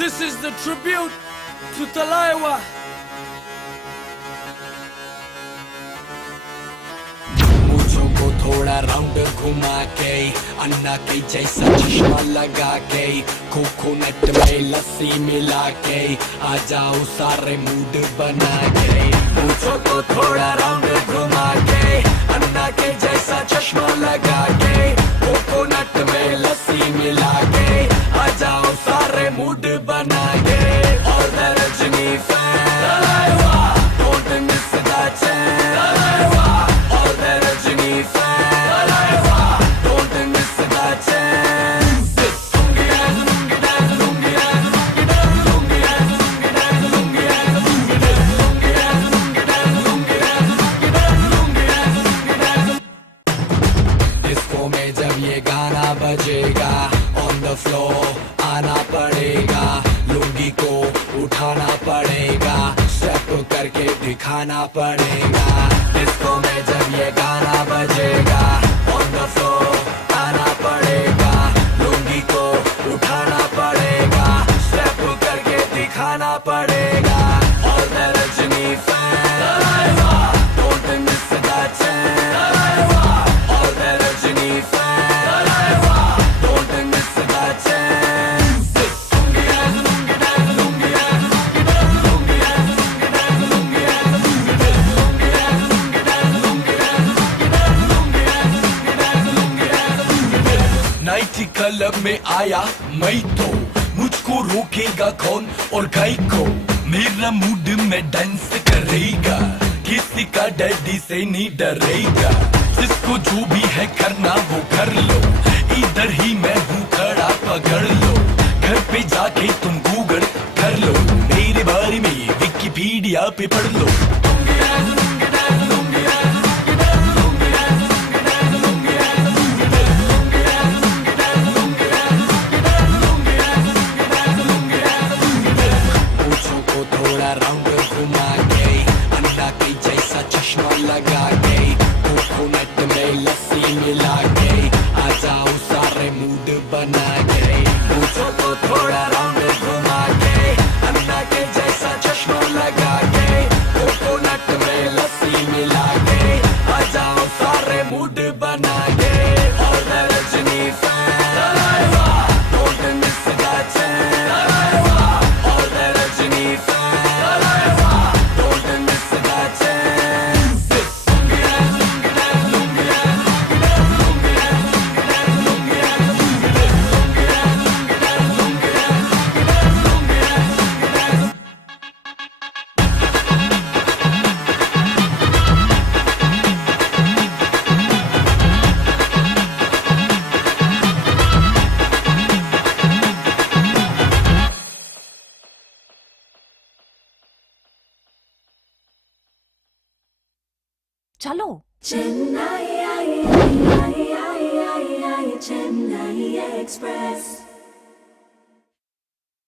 This is the tribute to Talaiwa. मूंछों को थोड़ा round घुमा के, अन्ना के जैसा चश्मा लगा के, कोकोनट में लस्सी मिला के, आ जाओ सारे मूड बना के। मूंछों को थोड़ा राउंड घुमा के, अन्ना के जैसा चश्मा लगा के, कोकोनट में लस्सी मिला के, आ जाओ सारे मूड बना के। All the Rajni fans, Talaiwa, don't miss the chance, Talaiwa. All the Rajni fans, Talaiwa, don't miss the chance. Lungi dance, lungi dance, lungi dance, lungi dance, lungi dance, lungi dance, lungi dance, lungi dance, lungi dance, lungi dance, lungi dance, lungi dance, lungi dance. Disco में जब ये गाना बजेगा, on the floor आना पड़ेगा, लुंगी को उठाना पड़ेगा, स्टेप करके दिखाना पड़ेगा। डिस्को में जब ये गाना बजेगा, on the floor आना पड़ेगा, लुंगी को उठाना पड़ेगा, स्टेप करके दिखाना पड़ेगा। All the Rajni fans, Talaiwa, don't miss the chance, Talaiwa. All the Rajni fans, Talaiwa, don't miss the chance. Lungi dance, lungi dance, lungi dance, lungi dance, lungi dance, lungi dance, lungi dance, lungi dance, lungi dance, lungi dance, lungi dance, lungi dance, lungi dance, lungi dance. Night club में आया मैं तो, मुझको रोकेगा कौन और गाय को, मेरा मूड में डांस करेगा, किसी का डैडी से नहीं डरेगा, जिसको जो भी है करना वो कर लो, इधर ही मैं हूँ खड़ा पकड़ लो, घर पे जाके तुम गूगल कर लो, मेरे बारे में विकिपीडिया पे पढ़ लो। मूंछों को थोड़ा राउंड घुमा के, अन्ना के जैसा चश्मा लगा के, कोकोनट में लस्सी मिला के, आ जाओ सारे मूड बना के। मूंछों को थोड़ा राउंड घुमा के, अन्ना के जैसा चश्मा लगा के, कोकोनट में लस्सी मिला के, आ जाओ सारे मूड बना के। All the Rajni fans, Talaiwa, don't miss the chance, Talaiwa. All the Rajni fans, Talaiwa, don't miss the chance. Lungi dance, lungi dance, lungi dance, lungi dance, lungi dance, lungi dance, lungi dance, lungi dance, lungi dance, lungi dance, lungi dance, lungi dance. चलो Chennai Express.